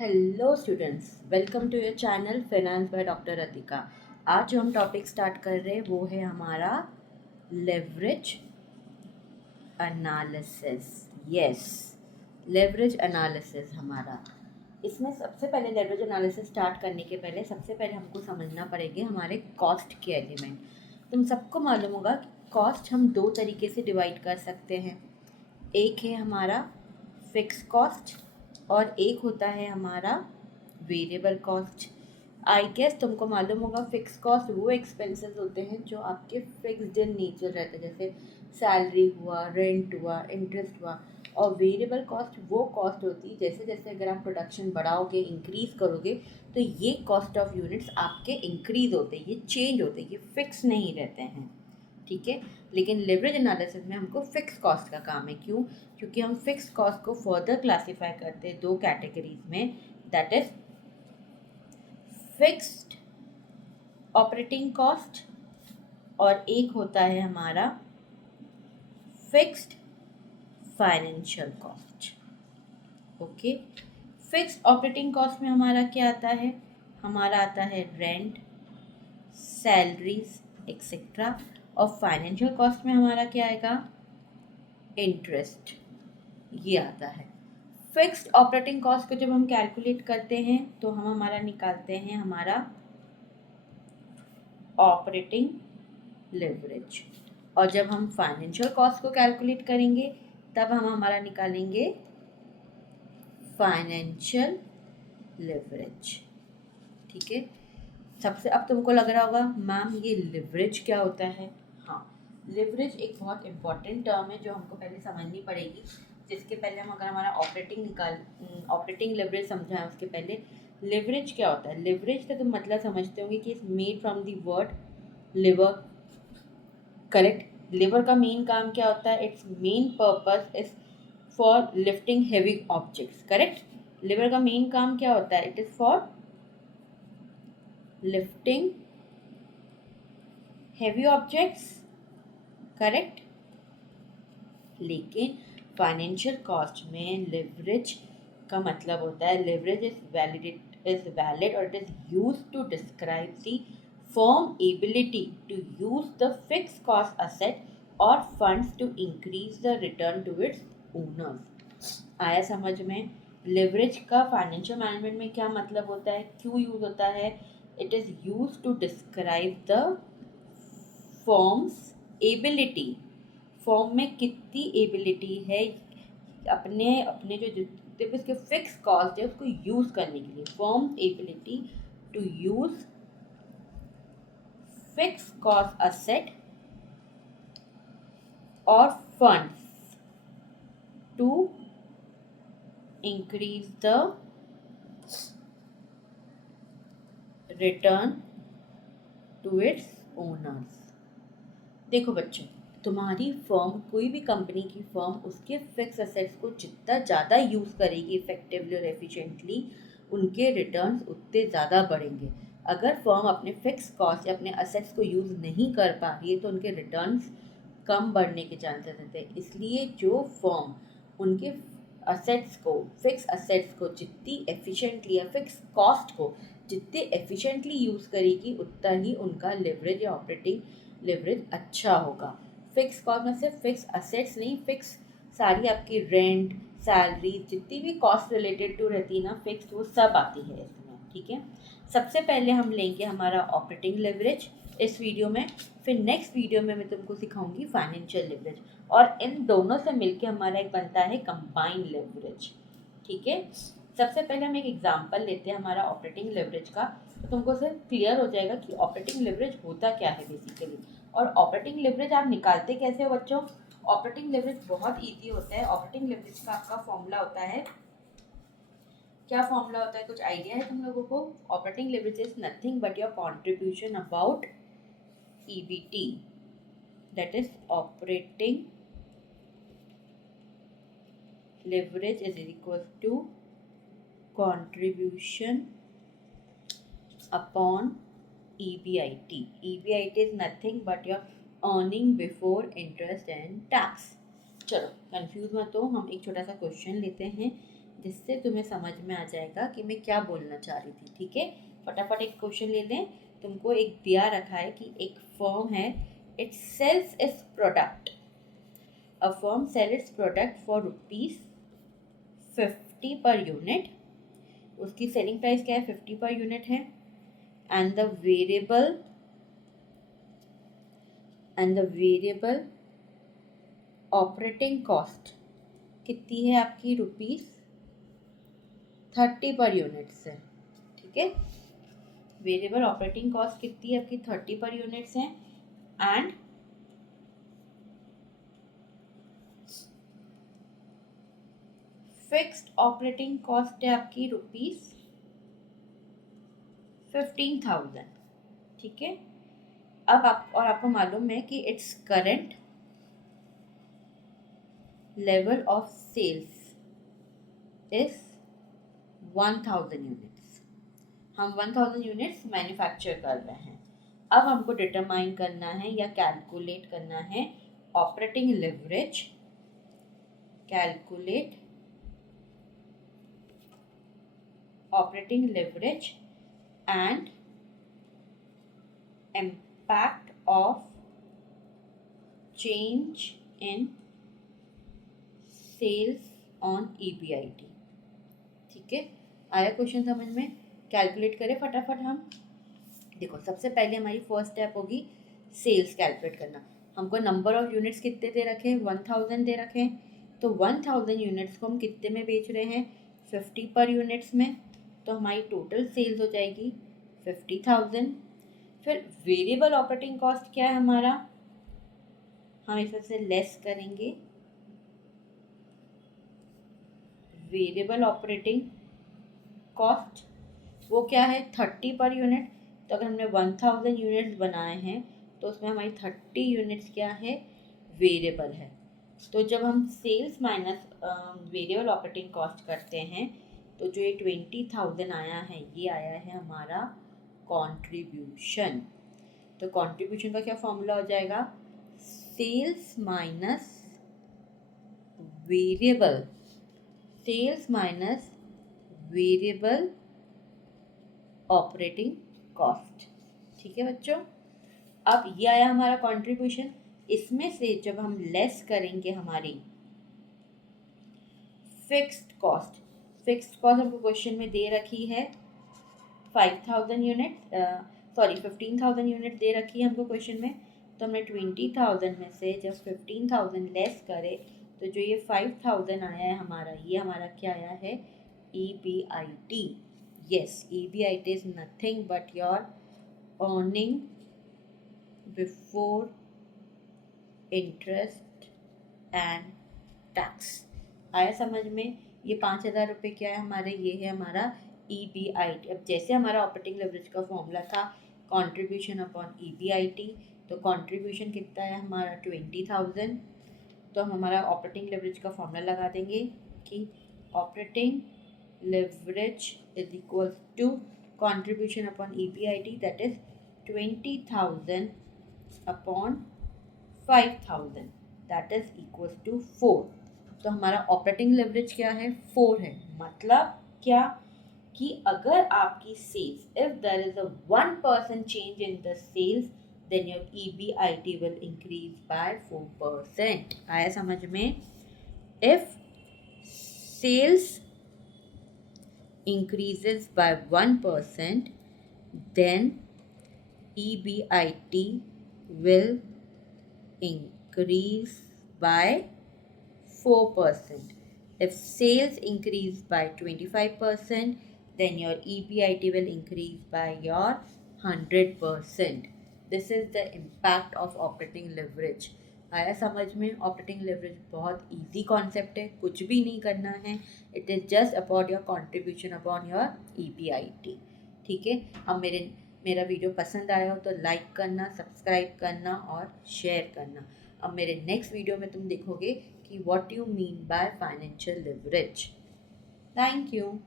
Hello students, welcome to your channel finance by doctor Atika. आज जो हम टॉपिक स्टार्ट कर रहे हैं वो है हमारा leverage analysis. Yes, leverage analysis हमारा। इसमें सबसे पहले लेवरेज एनालिसिस स्टार्ट करने के पहले सबसे पहले हमको समझना पड़ेंगे हमारे कॉस्ट के एलिमेंट। तुम सबको मालूम होगा कि कॉस्ट हम दो तरीके से डिवाइड कर सकते हैं। एक है हमारा फिक्स कॉस्ट और एक होता है हमारा वेरिएबल कॉस्ट। आई गेस तुमको मालूम होगा फिक्स कॉस्ट वो एक्सपेंसेस होते हैं जो आपके फिक्स्ड इन नेचर रहते हैं, जैसे सैलरी हुआ, रेंट हुआ, इंटरेस्ट हुआ। और वेरिएबल कॉस्ट वो कॉस्ट होती है जैसे जैसे अगर आप प्रोडक्शन बढ़ाओगे, इंक्रीज़ करोगे, तो ये कॉस्ट ऑफ यूनिट्स आपके इंक्रीज़ होते हैं, ये चेंज होते हैं, ये फिक्स नहीं रहते हैं। ठीक है, लेकिन लेवरेज एनालिसिस में हमको फिक्स कॉस्ट का काम है। क्यों? क्योंकि हम फिक्स कॉस्ट को फर्दर क्लासीफाई करते हैं दो कैटेगरीज में, that is fixed operating cost और एक होता है हमारा fixed financial cost. Okay, fixed operating cost में हमारा क्या आता है? हमारा आता है रेंट, सैलरीज एक्सेट्रा। और फाइनेंशियल कॉस्ट में हमारा क्या आएगा? इंटरेस्ट, ये आता है। फिक्स्ड ऑपरेटिंग कॉस्ट को जब हम कैलकुलेट करते हैं तो हम हमारा निकालते हैं हमारा ऑपरेटिंग लेवरेज, और जब हम फाइनेंशियल कॉस्ट को कैलकुलेट करेंगे तब हम हमारा निकालेंगे फाइनेंशियल लेवरेज। ठीक है, सबसे अब तुमको लग रहा होगा मैम ये लिवरेज क्या होता है? हाँ, लिवरेज एक बहुत इंपॉर्टेंट टर्म है जो हमको पहले समझनी पड़ेगी। जिसके पहले हम अगर हमारा ऑपरेटिंग लिवरेज समझाएं उसके पहले लिवरेज क्या होता है। लिवरेज का तुम मतलब समझते होंगे कि it's made from the word lever. Correct. Lever का मेन काम क्या होता है? It's main purpose is for lifting heavy objects. Correct. Lever का मेन काम क्या होता है? It is for lifting heavy objects. Correct. लेकिन फाइनेंशियल कॉस्ट में लिवरेज का मतलब होता है लिवरेज इज वैलिड और it is used to describe the firm ability to use the fixed cost asset or funds to increase the return to its owners। आया समझ में? लिवरेज का फाइनेंशियल मैनेजमेंट में क्या मतलब होता है, क्यों यूज होता है? It is use to describe the firms ability, firm में कितनी एबिलिटी है अपने अपने जो जितने भी उसके फिक्स कॉस्ट है उसको यूज करने के लिए। Form ability to use fix cost asset और funds to increase the return to its owners. देखो बच्चों, तुम्हारी फर्म, कोई भी कंपनी की फर्म उसके फिक्स असेट्स को जितना ज़्यादा यूज़ करेगी इफेक्टिवली और एफिशिएंटली, उनके रिटर्न्स उतने ज़्यादा बढ़ेंगे। अगर फर्म अपने फिक्स कॉस्ट या अपने असेट्स को यूज़ नहीं कर पा रही है तो उनके रिटर्न्स कम बढ़ने के चांसेस रहते हैं। इसलिए जो फर्म उनके असेट्स को, फिक्स असेट्स को जितनी एफिशिएंटली या फिक्स कॉस्ट को जितने एफिशिएंटली यूज़ करेगी उतना ही उनका लिवरेज या ऑपरेटिंग लिवरेज अच्छा होगा। फिक्स कॉस्ट में सिर्फ फिक्स असेट्स नहीं, फिक्स सारी आपकी रेंट, सैलरी, जितनी भी कॉस्ट रिलेटेड टू रहती है ना फिक्स, वो सब आती है इसमें। ठीक है, सबसे पहले हम लेंगे हमारा ऑपरेटिंग लिवरेज इस वीडियो में, फिर नेक्स्ट वीडियो में मैं तुमको सिखाऊंगी फाइनेंशियल लिवरेज, और इन दोनों से मिलके हमारा एक बनता है कंबाइंड लिवरेज। ठीक है, सबसे पहले हम एक एग्जांपल लेते हैं हमारा ऑपरेटिंग लिवरेज का, तो तुमको सिर्फ क्लियर हो जाएगा कि ऑपरेटिंग लिवरेज होता क्या है बेसिकली। और ऑपरेटिंग लिवरेज आप निकालते कैसे हो बच्चों? ऑपरेटिंग लिवरेज बहुत ईजी होता है। ऑपरेटिंग लिवरेज का आपका फॉर्मूला होता है, क्या फॉर्मूला होता है, कुछ आइडिया है तुम लोगों को? Operating leverage is nothing but your contribution about EBT, that is operating leverage is equal to contribution upon EBIT. EBIT is nothing but your earning before interest and tax. चलो confuse मत हो, हम एक छोटा सा क्वेश्चन लेते हैं। जिससे तुम्हें समझ में आ जाएगा कि मैं क्या बोलना चाह रही थी। ठीक है, फटाफट एक क्वेश्चन ले लें। तुमको एक दिया रखा है कि एक फर्म है, it sells its product, a firm sell its product for ₹50 per unit. उसकी सेलिंग प्राइस क्या है, 50 पर यूनिट है। And the variable operating cost कितनी है आपकी, ₹30 पर यूनिट से। ठीक है, वेरिएबल ऑपरेटिंग कॉस्ट कितनी है आपकी, 30 पर यूनिट्स है। एंड फिक्स्ड ऑपरेटिंग कॉस्ट है आपकी ₹15,000। ठीक है, अब आपको मालूम है कि its current level of sales is 1000 units. हम 1000 यूनिट्स मैन्युफैक्चर कर रहे हैं। अब हमको डिटरमाइन करना है या कैलकुलेट करना है operating leverage. Calculate operating leverage and impact of change in sales on EBIT। ठीक है, आया क्वेश्चन समझ में? कैलकुलेट करें फटाफट हम। देखो, सबसे पहले हमारी फर्स्ट स्टेप होगी सेल्स कैलकुलेट करना। हमको नंबर ऑफ यूनिट्स कितने दे रखे हैं, 1000 दे रखे हैं। तो 1000 यूनिट्स को हम कितने में बेच रहे हैं, 50 पर यूनिट्स में। तो हमारी टोटल सेल्स हो जाएगी 50,000। फिर वेरिएबल ऑपरेटिंग कॉस्ट क्या है हमारा, हम इसमें से लेस करेंगे वेरिएबल ऑपरेटिंग कॉस्ट, वो क्या है 30 पर यूनिट। तो अगर हमने 1000 यूनिट्स बनाए हैं तो उसमें हमारी 30 यूनिट्स क्या है, वेरिएबल है। तो जब हम sales minus variable operating cost करते हैं तो जो ये 20,000 आया है, ये आया है हमारा कॉन्ट्रीब्यूशन। तो कॉन्ट्रीब्यूशन का क्या फॉर्मूला हो जाएगा, sales minus variable, sales minus variable operating cost. ठीक है बच्चों, अब ये आया हमारा कंट्रीब्यूशन। इसमें से जब हम लेस करेंगे हमारी फिक्स्ड कॉस्ट, फिक्स्ड कॉस्ट हमको क्वेश्चन में दे रखी है 5000 यूनिट, 15,000 यूनिट दे रखी है हमको क्वेश्चन में। तो हमने 20,000 में से जब 15,000 लेस करे तो जो ये 5,000 आया है हमारा, ये हमारा क्या आया है, EBIT। yes, EBIT is nothing but your earning before interest and tax। आया समझ में? ये 5,000 रुपये क्या है हमारे, ये है हमारा EBIT। अब जैसे हमारा ऑपरेटिंग लेवरेज का फॉर्मूला था कंट्रीब्यूशन अपॉन EBIT, तो कंट्रीब्यूशन कितना है हमारा 20,000। तो हम हमारा ऑपरेटिंग लेवरेज का फॉर्मूला लगा देंगे कि operating leverage is equals to contribution upon EBIT, that is 20,000 upon 5,000, that is equals to 4। तो हमारा ऑपरेटिंग लेवरेज क्या है, 4 है। मतलब क्या कि अगर आपकी sales, if there is a 1% change in the sales, then your EBIT will increase by 4%। आया समझ में? If sales increases by 1%, then EBIT will increase by 4%. If sales increase by 25%, then your EBIT will increase by your 100%. This is the impact of operating leverage। आया समझ में? Operating leverage बहुत easy concept है, कुछ भी नहीं करना है। It is just about your contribution upon your EBIT। ठीक है, अब मेरा वीडियो पसंद आया हो तो लाइक करना, सब्सक्राइब करना और शेयर करना। अब मेरे नेक्स्ट वीडियो में तुम देखोगे कि what you mean by financial leverage. Thank you.